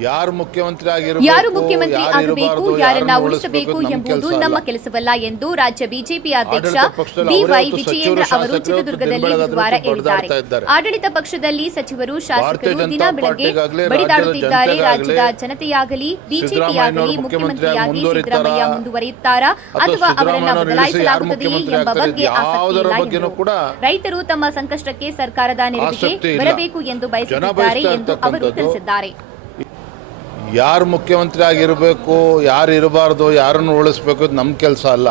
ಯಾರು ಮುಖ್ಯಮಂತ್ರಿ ಯಾರು ಮುಖ್ಯಮಂತ್ರಿ ಆಗಬೇಕು ಯಾರನ್ನ ಉಳಿಸಬೇಕು ಎಂಬುದು ನಮ್ಮ ಕೆಲಸವಲ್ಲ ಎಂದು ರಾಜ್ಯ ಬಿಜೆಪಿ ಅಧ್ಯಕ್ಷ ಬಿವೈ ವಿಜಯೇಂದ್ರ ಅವರು ಚಿತ್ರದುರ್ಗದಲ್ಲಿ ಬುಧವಾರ ಹೇಳಿದ್ದಾರೆ. ಆಡಳಿತ ಪಕ್ಷದಲ್ಲಿ ಸಚಿವರು ಶಾಸಕರು ದಿನ ಬೆಳಗ್ಗೆ ಬಡಿದಾಡುತ್ತಿದ್ದಾರೆ. ರಾಜ್ಯದ ಜನತೆಯಾಗಲಿ ಬಿಜೆಪಿಯಾಗಲಿ ಮುಖ್ಯಮಂತ್ರಿಯಾಗಿ ಸಿದ್ದರಾಮಯ್ಯ ಮುಂದುವರಿಯುತ್ತಾರಾ? ಅಥವಾ ಅವರನ್ನ ಬದಲಾಯಿಸಲಾಗುತ್ತದೆಯೇ ಎಂಬ ಬಗ್ಗೆ ಆಸಕ್ತಿ ಇಲ್ಲ ರೈತರು ತಮ್ಮ ಸಂಕಷ್ಟಕ್ಕೆ ಸರ್ಕಾರದ ನೆರವಿಗೆ ಬರಬೇಕು ಎಂದು ಬಯಸುತ್ತಿದ್ದಾರೆ ಎಂದು ಅವರು ತಿಳಿಸಿದ್ದಾರೆ. ಯಾರು ಮುಖ್ಯಮಂತ್ರಿ ಆಗಿರಬೇಕು ಯಾರು ಇರಬಾರ್ದು, ಯಾರನ್ನು ಉಳಿಸ್ಬೇಕು ಇದು ನಮ್ಮ ಕೆಲಸ ಅಲ್ಲ.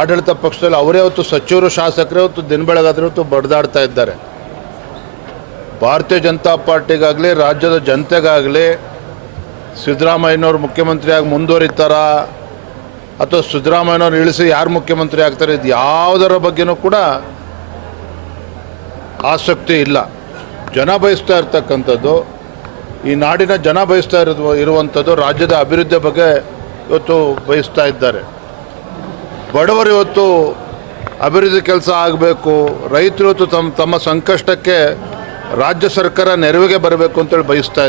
ಆಡಳಿತ ಪಕ್ಷದಲ್ಲಿ ಅವರೇ ಹೊತ್ತು ಸಚಿವರು, ಶಾಸಕರೇ ಹೊತ್ತು ದಿನ ಬೆಳಗಾದ್ರೆ ಹೊತ್ತು ಬಡ್ದಾಡ್ತಾ ಇದ್ದಾರೆ. ಭಾರತೀಯ ಜನತಾ ಪಾರ್ಟಿಗಾಗಲಿ, ರಾಜ್ಯದ ಜನತೆಗಾಗಲಿ, ಸಿದ್ದರಾಮಯ್ಯನವ್ರು ಮುಖ್ಯಮಂತ್ರಿಯಾಗಿ ಮುಂದುವರಿತಾರ, ಅಥವಾ ಸಿದ್ದರಾಮಯ್ಯನವ್ರು ಇಳಿಸಿ ಯಾರು ಮುಖ್ಯಮಂತ್ರಿ ಆಗ್ತಾರೆ, ಇದು ಯಾವುದರ ಬಗ್ಗೆನೂ ಕೂಡ ಆಸಕ್ತಿ ಇಲ್ಲ. ಜನ ಬಯಸ್ತಾ ಇರ್ತಕ್ಕಂಥದ್ದು ಈ ನಾಡಿನ ಜನ ಬಯಸ್ತಾ ಇರೋ ಇರುವಂಥದ್ದು ರಾಜ್ಯದ ಅಭಿವೃದ್ಧಿಯ ಬಗ್ಗೆ ಇವತ್ತು ಬಯಸ್ತಾ ಇದ್ದಾರೆ. ಬಡವರು ಇವತ್ತು ಅಭಿವೃದ್ಧಿ ಕೆಲಸ ಆಗಬೇಕು, ರೈತರು ತಮ್ಮ ತಮ್ಮ ಸಂಕಷ್ಟಕ್ಕೆ ರಾಜ್ಯ ಸರ್ಕಾರ ನೆರವಿಗೆ ಬರಬೇಕು ಅಂತೇಳಿ ಬಯಸ್ತಾ